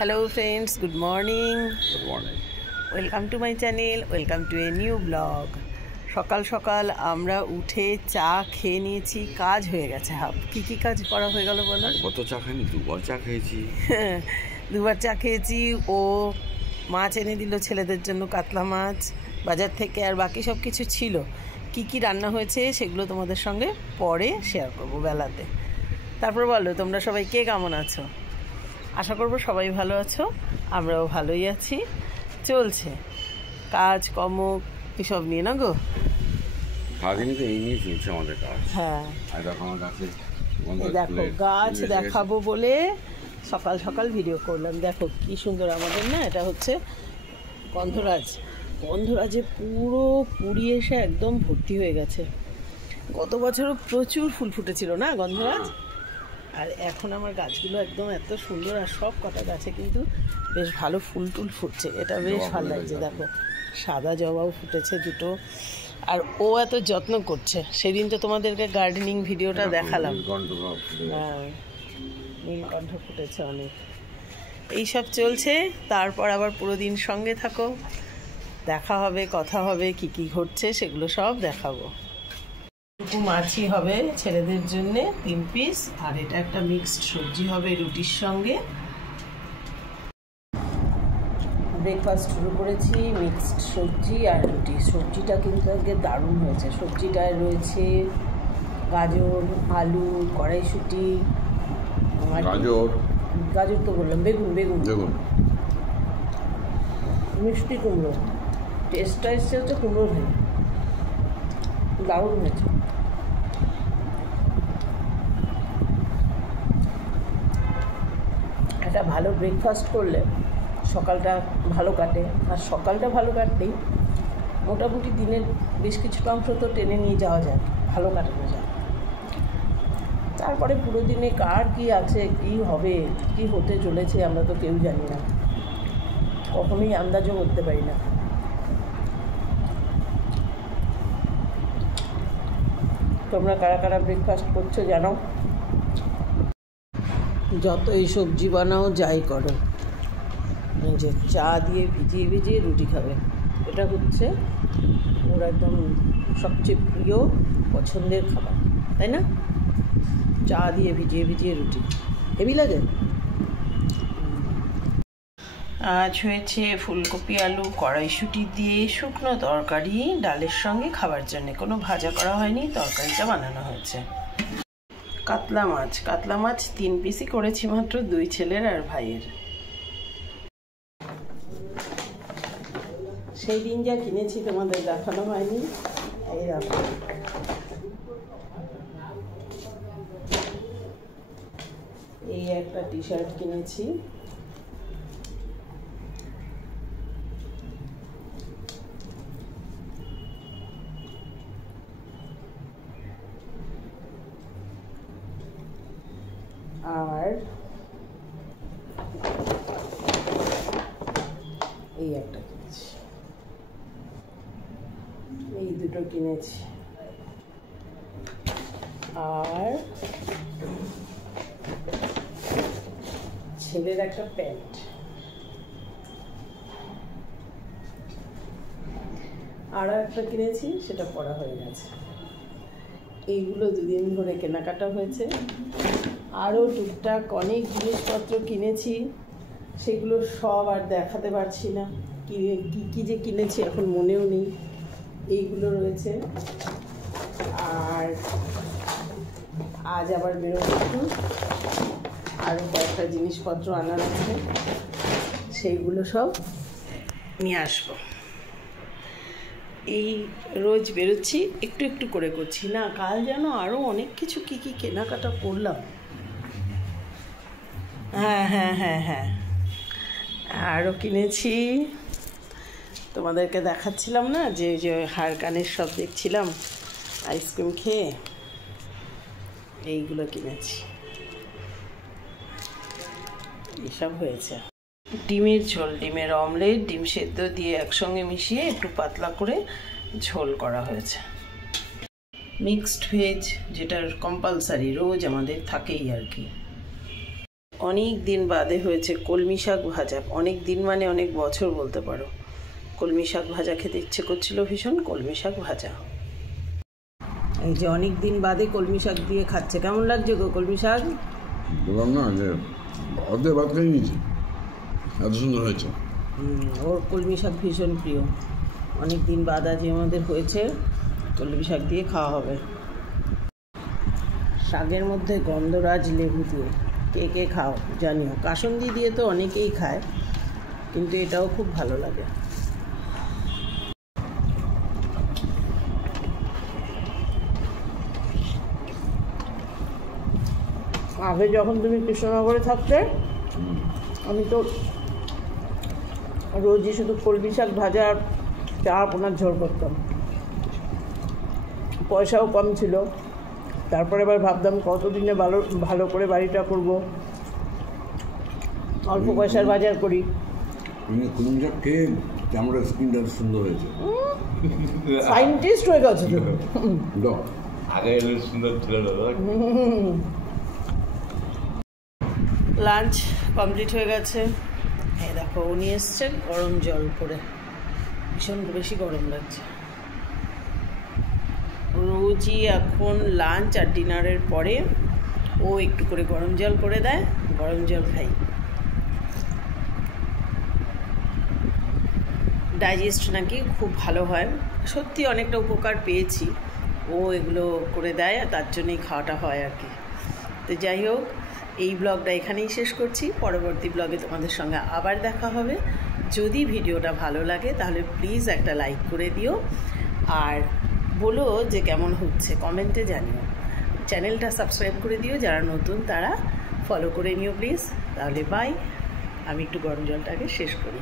Hello friends, good morning. Good morning. Welcome to my channel, welcome to a new vlog. সকাল সকাল আমরা উঠে চা খেয়ে নিয়েছি, কাজ হয়ে গেছে হাফ। কি কাজ করা হয়ে গেল বলো? কত চা খাইনি, দুবার চা খেয়েছি। দুবার চা খেয়েছি। ও মাছ এনে দিল ছেলেদের জন্য, কাতলা মাছ বাজার থেকে, আর বাকি সব কিছু ছিল। কি রান্না হয়েছে সেগুলো তোমাদের সঙ্গে পরে শেয়ার করবো বেলাতে। তারপর বলো তোমরা সবাই কে কেমন আছো? আশা করবো সবাই ভালো আছো, আমরাও ভালোই আছি। চলছে কাজ কর্ম এসব নিয়ে না গো, সারাদিনই তো এই নিয়ে চলছে আমাদের কাজ। হ্যাঁ দেখো গাছ দেখাবো বলে সকাল সকাল ভিডিও করলাম। দেখো কি সুন্দর আমাদের, না এটা হচ্ছে গন্ধরাজে পুরো পুড়িয়ে এসে একদম ভর্তি হয়ে গেছে। গত বছরও প্রচুর ফুল ফুটেছিল না গন্ধরাজ, আর এখন আমার গাছগুলো একদম এত সুন্দর, আর সব কটা গাছে কিন্তু বেশ ভালো ফুল টুল ফুটছে, এটা বেশ ভালো লাগছে। দেখো সাদা জবাও ফুটেছে দুটো, আর ও এত যত্ন করছে। সেদিন তো তোমাদেরকে গার্ডেনিং ভিডিওটা দেখালাম। হ্যাঁ, নীলকণ্ঠ ফুটেছে অনেক। এইসব চলছে, তারপর আবার পুরো দিন সঙ্গে থাকো, দেখা হবে, কথা হবে, কি ঘটছে সেগুলো সব দেখাবো। মাছই হবে ছেলেদের জন্য 3 পিস, আর এটা একটা মিক্সড সবজি হবে রুটির সঙ্গে। ব্রেকফাস্ট শুরু করেছি, মিক্সড সবজি আর রুটি। সবজিটা কিন্তু আজকে দারুণ হয়েছে। সবজিটায় রয়েছে গাজর, আলু, কড়াইশুঁটি, গাজর তো বললাম, বেগুন, মিষ্টি কুমড়ো। টেস্টটা এসছে হচ্ছে কুমড়ো ভাই, দারুণ হয়েছে। একটা ভালো ব্রেকফাস্ট করলে সকালটা ভালো কাটে, আর সকালটা ভালো কাটলেই মোটামুটি দিনের বেশ কিছুটা অংশ তো টেনে নিয়ে যাওয়া যায়, ভালো কাটানো যায়। তারপরে পুরো দিনে কার কি আছে, কি হবে, কি হতে চলেছে আমরা তো কেউ জানি না, কখনোই আন্দাজও করতে পারি না। তোমরা কারা কারা ব্রেকফাস্ট করছো জানো? যতই সবজি বানাও যাই করো, যে চা দিয়ে ভিজিয়ে রুটি খাবে, এটা হচ্ছে ওর একদম সবচেয়ে প্রিয় পছন্দের খাবার, তাই না? চা দিয়ে ভিজিয়ে রুটি হেভি লাগে। আজ হয়েছে ফুলকপি আলু কড়াইশুঁটি দিয়ে শুকনো তরকারি ডালের সঙ্গে খাবার জন্য, কোনো ভাজা করা হয়নি, তরকারিটা বানানো হয়েছে। কাতলা মাছ 3 পিসই করেছি মাত্র, 2 ছেলের আর ভাইয়ের। সেই দিন যা কিনেছি তোমাদের দেখানো হয়নি, এই দেখো এই একটা টি শার্ট কিনেছি, আর এই একটা কিনেছি, এই দুটো কিনেছি, আর ছেলের একটা প্যান্ট, আর একটা কিনেছি, সেটা পরা হয়ে গেছে। এইগুলো 2 দিন ধরে কেনাকাটা হয়েছে। আরও টুকটাক অনেক জিনিসপত্র কিনেছি, সেগুলো সব আর দেখাতে পারছি না, কি যে কিনেছি এখন মনেও নেই। এইগুলো রয়েছে, আর আজ আবার বেরোবো, আরও কয়েকটা জিনিসপত্র আনার আছে, সেইগুলো সব নিয়ে আসবো। এই রোজ বেরোচ্ছি, একটু করে করছি না, কাল যেন আরও অনেক কিছু কি কেনাকাটা করলাম। হ্যাঁ আরও কিনেছি, তোমাদেরকে দেখাচ্ছিলাম না যে হাড় কানের সব দেখছিলাম আইসক্রিম খেয়ে, এইগুলো কিনেছি। এসব হয়েছে। ডিমের ঝোল, ডিমের অমলেট, ডিম সেদ্ধ দিয়ে একসঙ্গে মিশিয়ে একটু পাতলা করে ঝোল করা হয়েছে। মিক্সড ভেজ, যেটা কম্পালসারি রোজ আমাদের থাকেই আর কি। অনেক দিন বাদে হয়েছে কলমি শাক ভাজা। অনেক দিন মানে অনেক বছর বলতে পারো। কলমি শাক ভাজা খেতে ইচ্ছে করছিল ভীষণ, কলমি শাক ভাজা। এই যে অনেক দিন বাদে কলমি শাক দিয়ে খাচ্ছে, কেমন লাগছে গো কলমি শাক? বললাম না যে অর্ধেক ভাত খেয়ে নিয়েছি, এত সুন্দর হয়েছে। ওর কলমি শাক ভীষণ প্রিয়। অনেক দিন বাদ আজ আমাদের হয়েছে, কলমি শাক দিয়ে খাওয়া হবে। শাকের মধ্যে গন্ধরাজ লেবু দিয়ে কে কে খাও জানিও। কাসুন্দি দিয়ে তো অনেকেই খায়, কিন্তু এটাও খুব ভালো লাগে। আগে যখন তুমি কৃষ্ণনগরে থাকতে, আমি তো রোজই শুধু কলমি শাক ভাজা আর চা আপনার ঝোল করতাম। পয়সাও কম ছিল। তারপরে আবার ভাবতাম কতদিনে ভালো ভালো করে বাড়িটা করব, অল্প পয়সার বাজার করি। কলমি শাক খেয়ে চামড়ার স্কিনটা সুন্দর হয়েছে। সায়েন্টিস্ট হয়ে গেছে তো। আগে সুন্দর ছিল। লাঞ্চ কমপ্লিট হয়ে গেছে। এই দেখো উনি এসছেন গরম জল করে, ভীষণ বেশি গরম লাগছে। রোজই এখন লাঞ্চ আর ডিনারের পরে ও একটু করে গরম জল করে দেয়, গরম জল খাই। ডাইজেস্ট নাকি খুব ভালো হয়, সত্যি অনেকটা উপকার পেয়েছি। ও এগুলো করে দেয়, তার জন্যই খাওয়াটা হয় আর কি। তো যাই হোক, এই ব্লগটা এখানেই শেষ করছি। পরবর্তী ব্লগে তোমাদের সঙ্গে আবার দেখা হবে। যদি ভিডিওটা ভালো লাগে তাহলে প্লিজ একটা লাইক করে দিও, আর বলো যে কেমন হচ্ছে, কমেন্টে জানিও। চ্যানেলটা সাবস্ক্রাইব করে দিও, যারা নতুন তারা ফলো করে নিও প্লিজ। তাহলে বাই, আমি একটু গরম জলটাকে শেষ করি।